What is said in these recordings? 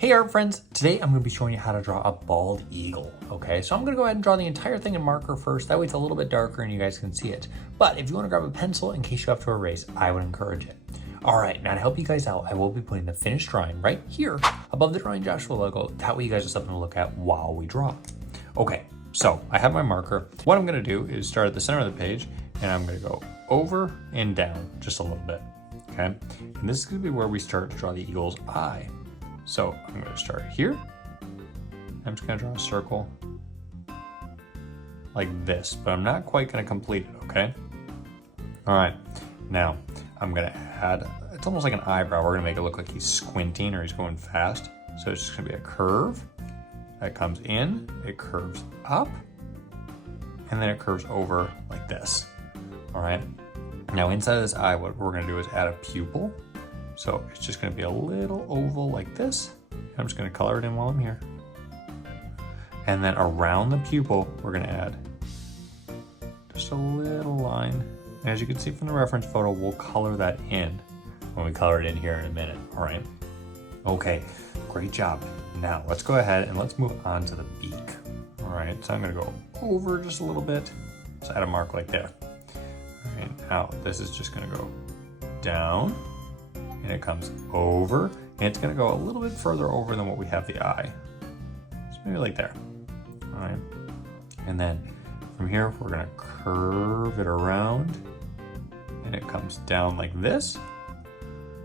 Hey art friends, today I'm going to be showing you how to draw a bald eagle, okay? So I'm going to go ahead and draw the entire thing in marker first, that way it's a little bit darker and you guys can see it. But if you want to grab a pencil in case you have to erase, I would encourage it. Alright, now to help you guys out, I will be putting the finished drawing right here above the Drawing Joshua logo, that way you guys have something to look at while we draw. Okay, so I have my marker. What I'm going to do is start at the center of the page and I'm going to go over and down just a little bit, okay? And this is going to be where we start to draw the eagle's eye. So I'm going to start here. I'm just going to draw a circle like this, but I'm not quite going to complete it, okay? All right, now I'm going to add, it's almost like an eyebrow. We're going to make it look like he's squinting or he's going fast. So it's just going to be a curve that comes in, it curves up, and then it curves over like this. All right, now inside of this eye, what we're going to do is add a pupil. So it's just going to be a little oval like this. I'm just going to color it in while I'm here. And then around the pupil, we're going to add just a little line. And as you can see from the reference photo, we'll color that in when we color it in here in a minute. All right. Okay, great job. Now let's go ahead and let's move on to the beak. All right, so I'm going to go over just a little bit. So add a mark like there. All right, now this is just going to go down. And it comes over, and it's going to go a little bit further over than what we have the eye. So maybe like there. All right. And then from here, we're going to curve it around, and it comes down like this.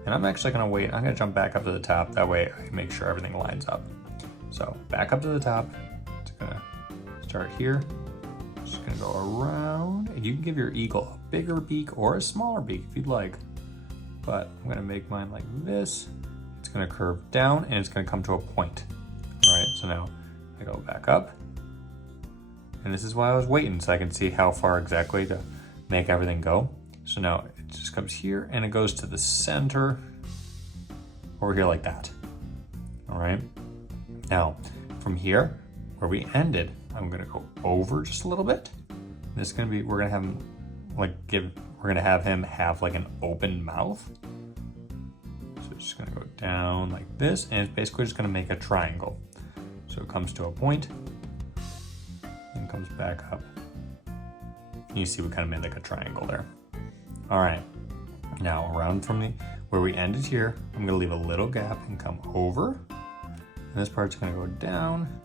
And I'm actually going to wait. I'm going to jump back up to the top. That way I make sure everything lines up. So back up to the top. It's going to start here. Just going to go around. And you can give your eagle a bigger beak or a smaller beak if you'd like. But I'm gonna make mine like this. It's gonna curve down and it's gonna come to a point. All right, so now I go back up. And this is why I was waiting, so I can see how far exactly to make everything go. So now it just comes here and it goes to the center over here like that. All right, now from here, where we ended, I'm gonna go over just a little bit. And this is gonna be, we're gonna have we're gonna have him have like an open mouth. So it's just gonna go down like this, and it's basically just gonna make a triangle. So it comes to a point, and comes back up. You see we kind of made like a triangle there. All right, now around from where we ended here, I'm gonna leave a little gap and come over. And this part's gonna go down.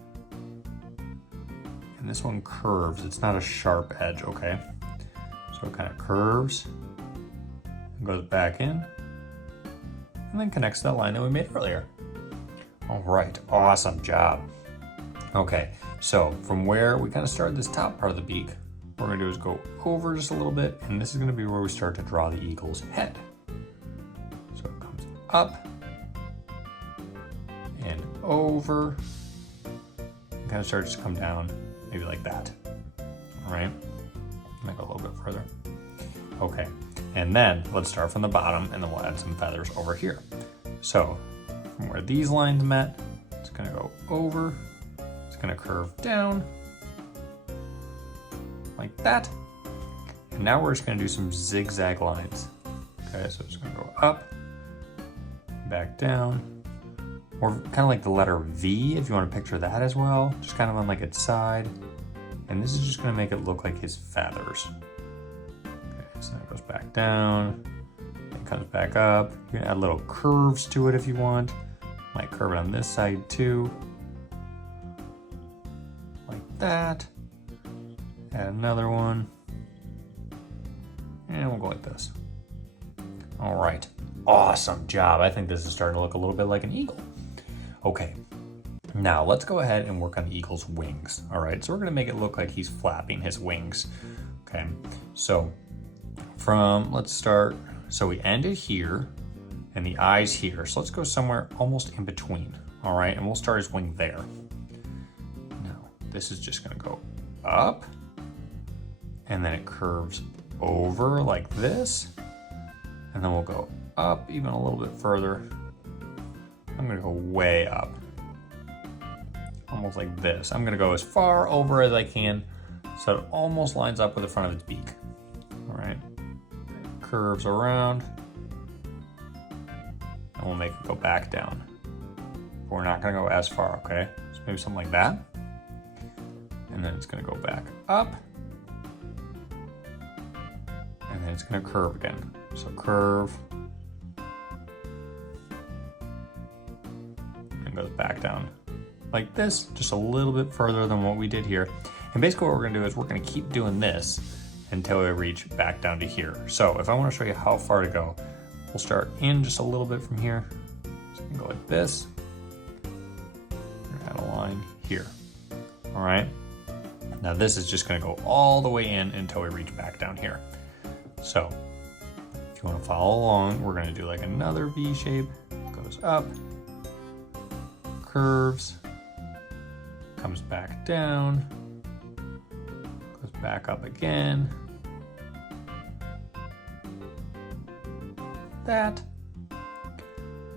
And this one curves, it's not a sharp edge, okay? So it kind of curves and goes back in and then connects to that line that we made earlier. All right, awesome job. Okay, so from where we kind of started this top part of the beak, what we're gonna do is go over just a little bit, and this is gonna be where we start to draw the eagle's head. So it comes up and over and kind of starts to come down, maybe like that. All right. Make it a little bit further. Okay, and then let's start from the bottom and then we'll add some feathers over here. So from where these lines met, it's gonna go over, it's gonna curve down like that. And now we're just gonna do some zigzag lines. Okay, so it's gonna go up, back down, or kind of like the letter V if you want to picture that as well, just kind of on like its side. And this is just gonna make it look like his feathers. Okay, so it goes back down, it comes back up. You can add little curves to it if you want. Might curve it on this side too. Like that. Add another one. And we'll go like this. All right, awesome job. I think this is starting to look a little bit like an eagle. Okay. Now let's go ahead and work on the eagle's wings. All right, so we're gonna make it look like he's flapping his wings. Okay, so let's start, so we ended here and the eye's here. So let's go somewhere almost in between. All right, and we'll start his wing there. Now this is just gonna go up and then it curves over like this. And then we'll go up even a little bit further. I'm gonna go way up. Almost like this. I'm gonna go as far over as I can so it almost lines up with the front of its beak. All right, curves around, and we'll make it go back down but we're not gonna go as far, okay? So maybe something like that. And then it's gonna go back up. And then it's gonna curve again. So curve. And goes back down like this, just a little bit further than what we did here. And basically what we're gonna do is we're gonna keep doing this until we reach back down to here. So if I wanna show you how far to go, we'll start in just a little bit from here. So we can go like this. We're gonna add a line here, all right? Now this is just gonna go all the way in until we reach back down here. So if you wanna follow along, we're gonna do like another V shape, goes up, curves, comes back down, goes back up again. That.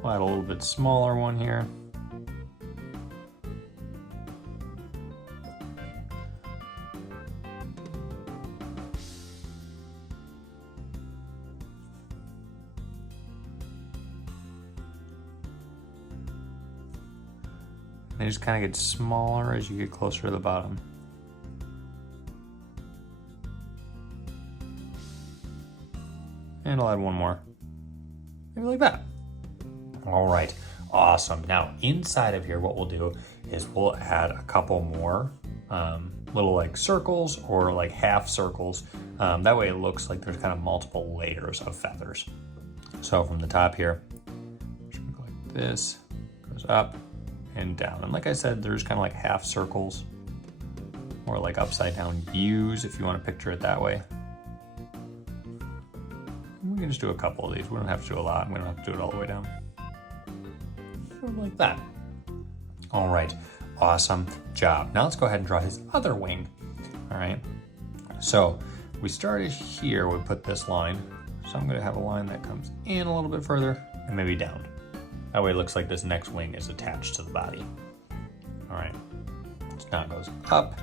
We'll add a little bit smaller one here. They just kind of get smaller as you get closer to the bottom. And I'll add one more. Maybe like that. All right, awesome. Now inside of here, what we'll do is we'll add a couple more little like circles or like half circles. That way it looks like there's kind of multiple layers of feathers. So from the top here, just gonna go like this, goes up and down. And like I said, there's kind of like half circles or like upside down U's if you want to picture it that way. We can just do a couple of these. We don't have to do a lot. We don't have to do it all the way down. Like that. All right, awesome job. Now let's go ahead and draw his other wing. All right, so we started here, we put this line. So I'm gonna have a line that comes in a little bit further and maybe down. That way it looks like this next wing is attached to the body. All right, so now it goes up.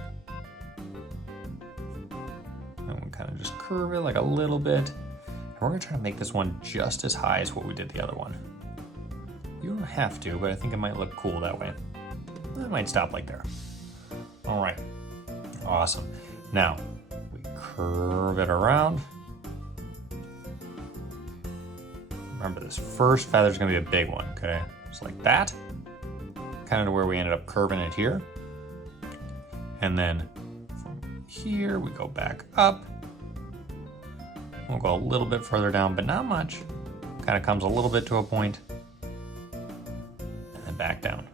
And we kind of just curve it like a little bit. And we're gonna try to make this one just as high as what we did the other one. You don't have to, but I think it might look cool that way. It might stop like there. All right, awesome. Now, we curve it around. Remember, this first feather is gonna be a big one, okay? Just like that, kind of to where we ended up curving it here. And then from here, we go back up. We'll go a little bit further down, but not much. Kind of comes a little bit to a point, and then back down.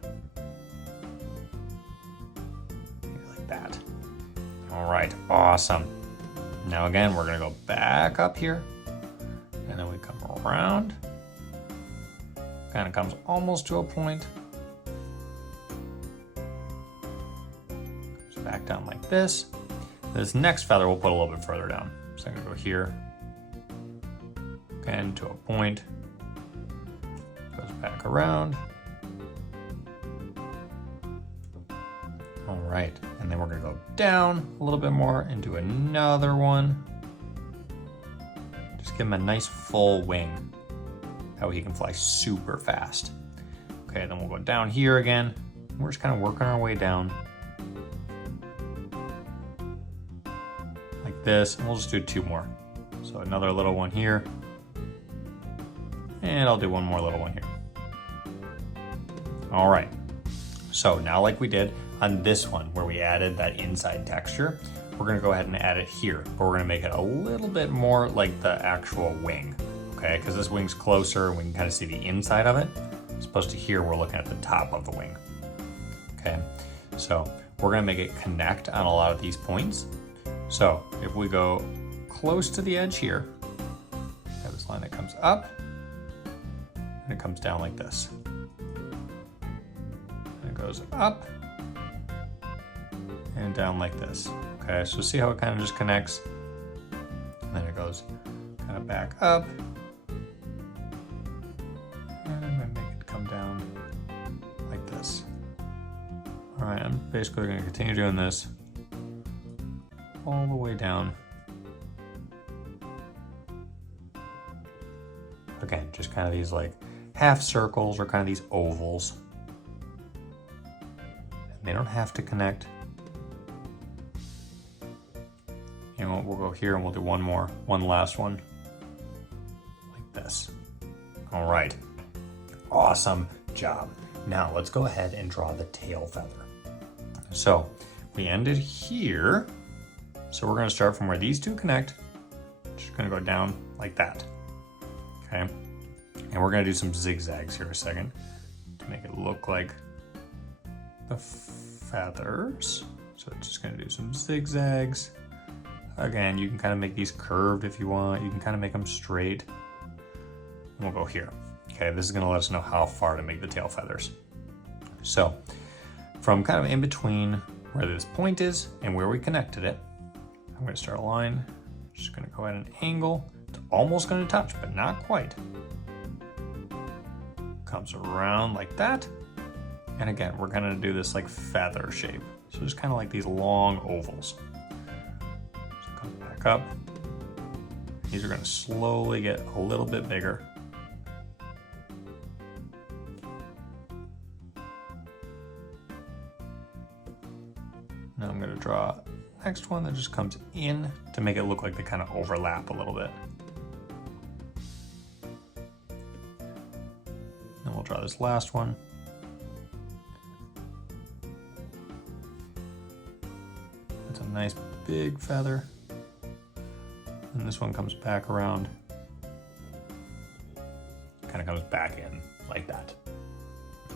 Maybe like that. All right, awesome. Now again, we're gonna go back up here, and then we come around. Kind of comes almost to a point. Comes back down like this. This next feather we'll put a little bit further down. So I'm gonna go here, again to a point, goes back around. All right, and then we're gonna go down a little bit more and do another one. Just give him a nice full wing. That way he can fly super fast. Okay, then we'll go down here again. We're just kind of working our way down. Like this, and we'll just do two more. So another little one here. And I'll do one more little one here. All right, so now like we did on this one where we added that inside texture, we're gonna go ahead and add it here, but we're gonna make it a little bit more like the actual wing, okay? Because this wing's closer and we can kind of see the inside of it. As opposed to here, we're looking at the top of the wing, okay? So we're gonna make it connect on a lot of these points. So if we go close to the edge here, we have this line that comes up and it comes down like this. And it goes up and down like this. Okay, so see how it kind of just connects? And then it goes kind of back up. And I'm gonna make it come down like this. All right, I'm basically gonna continue doing this all the way down. Again, just kind of these like half circles or kind of these ovals. They don't have to connect. You know what, we'll go here and we'll do one last one. Like this. All right, awesome job. Now let's go ahead and draw the tail feather. So we ended here. So we're gonna start from where these two connect. Just gonna go down like that, okay? And we're gonna do some zigzags here a second to make it look like the feathers. So it's just gonna do some zigzags. Again, you can kind of make these curved if you want. You can kind of make them straight. And we'll go here. Okay, this is gonna let us know how far to make the tail feathers. So from kind of in between where this point is and where we connected it, I'm gonna start a line. Just gonna go at an angle. It's almost gonna touch, but not quite. Comes around like that. And again, we're gonna do this like feather shape. So just kind of like these long ovals. So come back up. These are gonna slowly get a little bit bigger. Now I'm gonna draw the next one that just comes in to make it look like they kind of overlap a little bit. Then we'll draw this last one. That's a nice big feather. And this one comes back around. Kind of comes back in like that.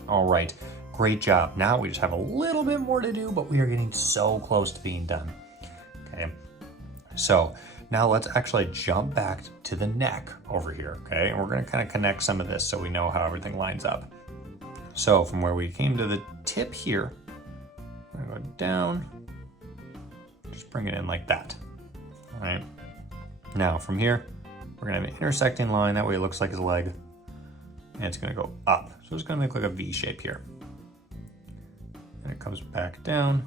All right, great job. Now we just have a little bit more to do, but we are getting so close to being done. Okay, so now let's actually jump back to the neck over here, okay? And we're gonna kind of connect some of this so we know how everything lines up. So from where we came to the tip here, we're gonna go down, just bring it in like that, all right? Now from here, we're gonna have an intersecting line, that way it looks like his leg, and it's gonna go up. So it's gonna make like a V shape here. And it comes back down,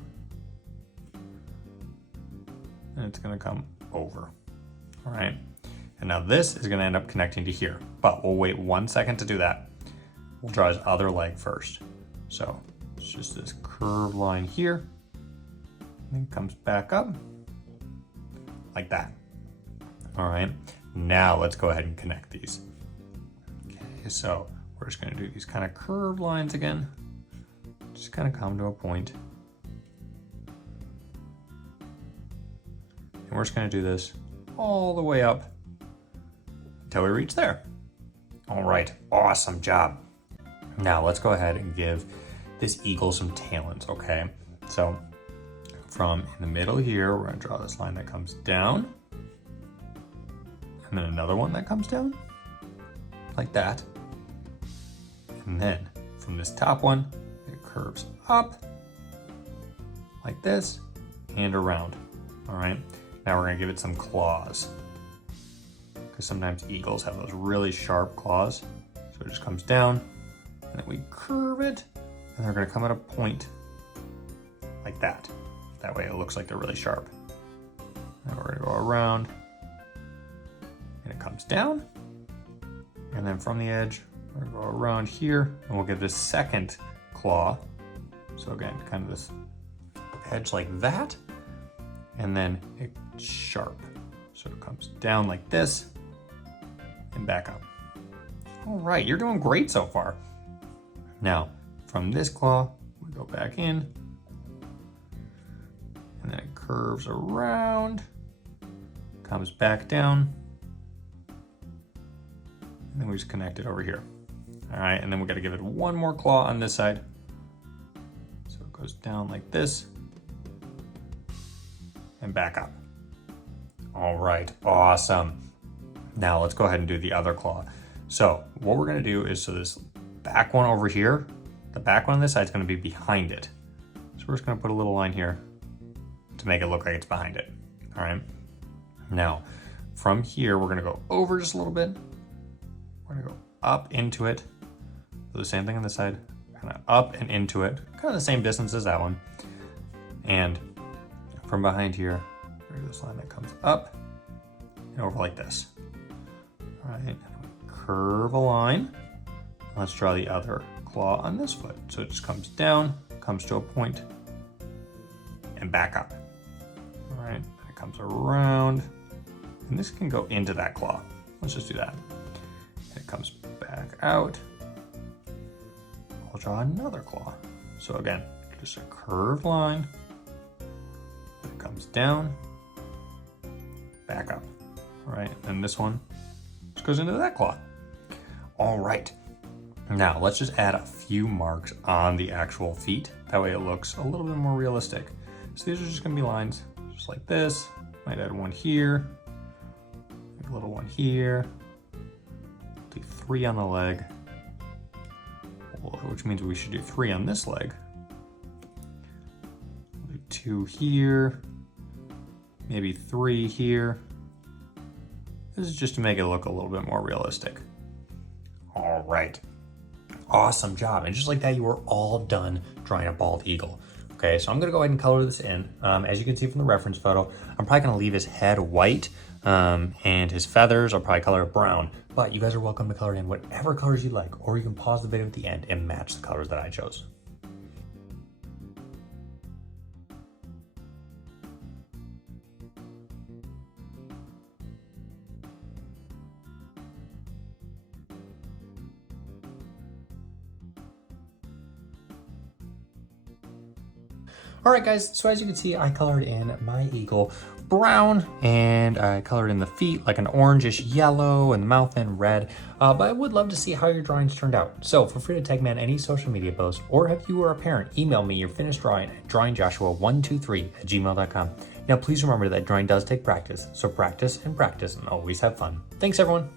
and it's gonna come over, all right? And now this is gonna end up connecting to here, but we'll wait 1 second to do that. We'll draw his other leg first. So it's just this curved line here, and then comes back up like that. All right, now let's go ahead and connect these. Okay, so we're just gonna do these kind of curved lines again. Just kind of come to a point. And we're just gonna do this all the way up until we reach there. All right, awesome job. Now let's go ahead and give this eagle some talons, okay? So from in the middle here, we're gonna draw this line that comes down, and then another one that comes down, like that. And then from this top one, it curves up, like this, and around, all right? Now we're gonna give it some claws, because sometimes eagles have those really sharp claws. So it just comes down, and then we curve it, and they're gonna come at a point like that. That way it looks like they're really sharp. Now we're gonna go around, and it comes down, and then from the edge, we're gonna go around here, and we'll give this second claw. So again, kind of this edge like that, and then it's sharp. So it comes down like this, and back up. All right, you're doing great so far. Now, from this claw, we go back in, and then it curves around, comes back down, and then we just connect it over here. All right, and then we gotta give it one more claw on this side. So it goes down like this, and back up. All right, awesome. Now let's go ahead and do the other claw. So what we're gonna do is, so this back one over here, the back one on this side is gonna be behind it. So we're just gonna put a little line here to make it look like it's behind it, all right? Now, from here, we're gonna go over just a little bit. We're gonna go up into it. Do the same thing on this side, kind of up and into it, kind of the same distance as that one. And from behind here, there's this line that comes up and over like this. All right, curve a line. Let's draw the other claw on this foot. So it just comes down, comes to a point, and back up. All right, it comes around, and this can go into that claw. Let's just do that. It comes back out. I'll draw another claw. So again, just a curved line. It comes down, back up. All right, and this one just goes into that claw. All right, now let's just add a few marks on the actual feet. That way it looks a little bit more realistic. So these are just gonna be lines, just like this. Might add one here, a little one here. Do 3 on the leg, which means we should do 3 on this leg. Do 2 here, maybe 3 here. This is just to make it look a little bit more realistic. All right, awesome job. And just like that, you are all done drawing a bald eagle. Okay, so I'm gonna go ahead and color this in. As you can see from the reference photo, I'm probably gonna leave his head white and his feathers, I'll probably color it brown, but you guys are welcome to color in whatever colors you like, or you can pause the video at the end and match the colors that I chose. All right, guys, so as you can see, I colored in my eagle brown, and I colored in the feet like an orangish yellow and the mouth in red, but I would love to see how your drawings turned out. So feel free to tag me on any social media post, or if you are a parent, email me your finished drawing at drawingjoshua123@gmail.com. Now, please remember that drawing does take practice, so practice and always have fun. Thanks, everyone.